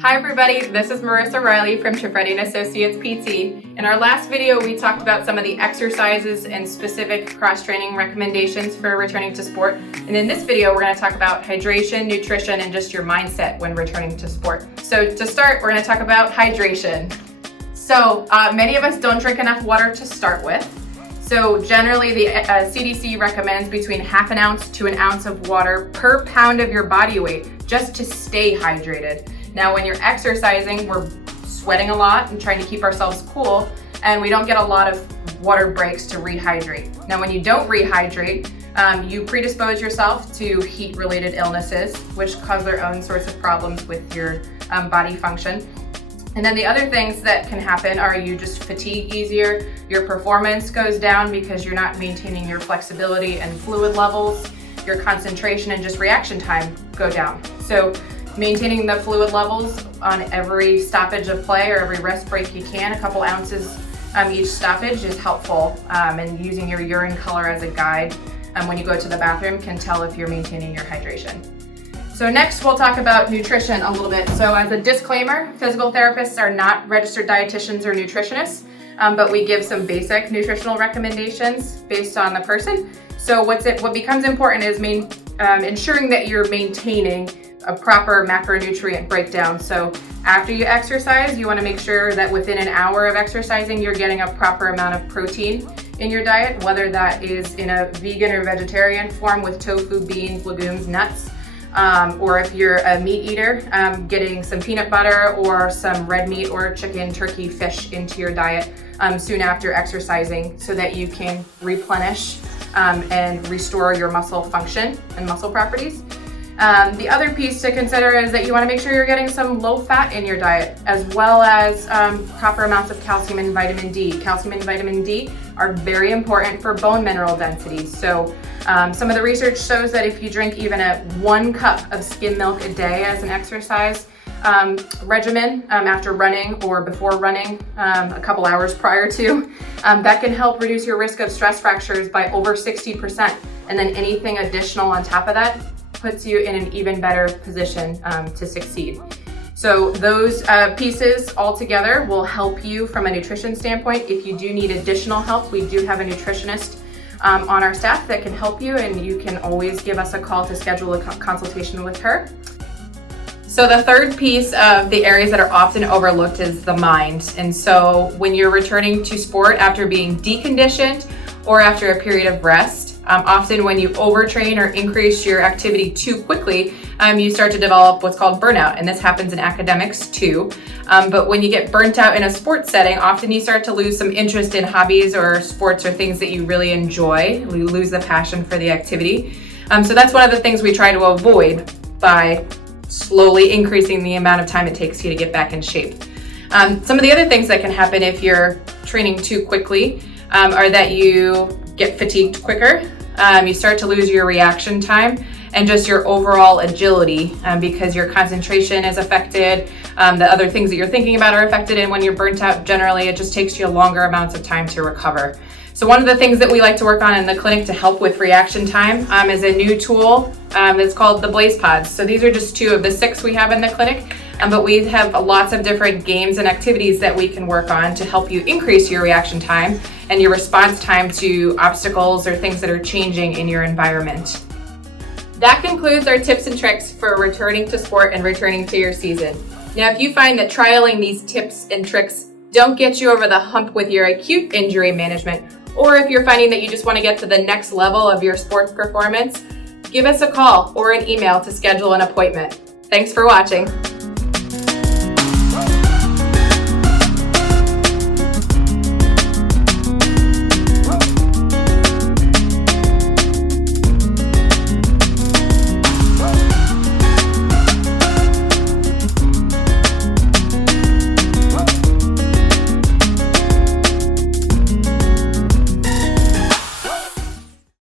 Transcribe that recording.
Hi everybody, this is Marissa Reilly from Trifretti & Associates PT. In our last video, we talked about some of the exercises and specific cross-training recommendations for returning to sport. And in this video, we're going to talk about hydration, nutrition, and just your mindset when returning to sport. So to start, we're going to talk about hydration. So many of us don't drink enough water to start with. So generally the CDC recommends between half an ounce to an ounce of water per pound of your body weight just to stay hydrated. Now, when you're exercising, we're sweating a lot and trying to keep ourselves cool, and we don't get a lot of water breaks to rehydrate. Now, when you don't rehydrate, you predispose yourself to heat-related illnesses, which cause their own sorts of problems with your body function. And then the other things that can happen are you just fatigue easier, your performance goes down because you're not maintaining your flexibility and fluid levels, your concentration and just reaction time go down. So maintaining the fluid levels on every stoppage of play or every rest break you can, a couple ounces each stoppage is helpful, and using your urine color as a guide when you go to the bathroom can tell if you're maintaining your hydration. So next we'll talk about nutrition a little bit. So as a disclaimer, physical therapists are not registered dietitians or nutritionists, but we give some basic nutritional recommendations based on the person. So what becomes important is ensuring that you're maintaining a proper macronutrient breakdown. So after you exercise, you want to make sure that within an hour of exercising, you're getting a proper amount of protein in your diet, whether that is in a vegan or vegetarian form with tofu, beans, legumes, nuts, or if you're a meat eater, getting some peanut butter or some red meat or chicken, turkey, fish into your diet soon after exercising so that you can replenish and restore your muscle function and muscle properties. The other piece to consider is that you want to make sure you're getting some low fat in your diet, as well as proper amounts of calcium and vitamin D. Calcium and vitamin D are very important for bone mineral density. So some of the research shows that if you drink even 1 cup of skim milk a day as an exercise regimen after running or before running a couple hours prior to, that can help reduce your risk of stress fractures by over 60%. And then anything additional on top of that puts you in an even better position to succeed. So those pieces all together will help you from a nutrition standpoint. If you do need additional help, we do have a nutritionist on our staff that can help you, and you can always give us a call to schedule a consultation with her. So the third piece of the areas that are often overlooked is the mind. And so when you're returning to sport after being deconditioned or after a period of rest, often when you overtrain or increase your activity too quickly, you start to develop what's called burnout, and this happens in academics too. But when you get burnt out in a sports setting, often you start to lose some interest in hobbies or sports or things that you really enjoy. We lose the passion for the activity. So that's one of the things we try to avoid by slowly increasing the amount of time it takes you to get back in shape. Some of the other things that can happen if you're training too quickly are that you get fatigued quicker. You start to lose your reaction time and just your overall agility because your concentration is affected. The other things that you're thinking about are affected, and when you're burnt out, generally it just takes you longer amounts of time to recover. So one of the things that we like to work on in the clinic to help with reaction time is a new tool that's called the Blaze Pods. So these are just 2 of the 6 we have in the clinic, but we have lots of different games and activities that we can work on to help you increase your reaction time and your response time to obstacles or things that are changing in your environment. That concludes our tips and tricks for returning to sport and returning to your season. Now, if you find that trialing these tips and tricks don't get you over the hump with your acute injury management, or if you're finding that you just want to get to the next level of your sports performance, give us a call or an email to schedule an appointment. Thanks for watching.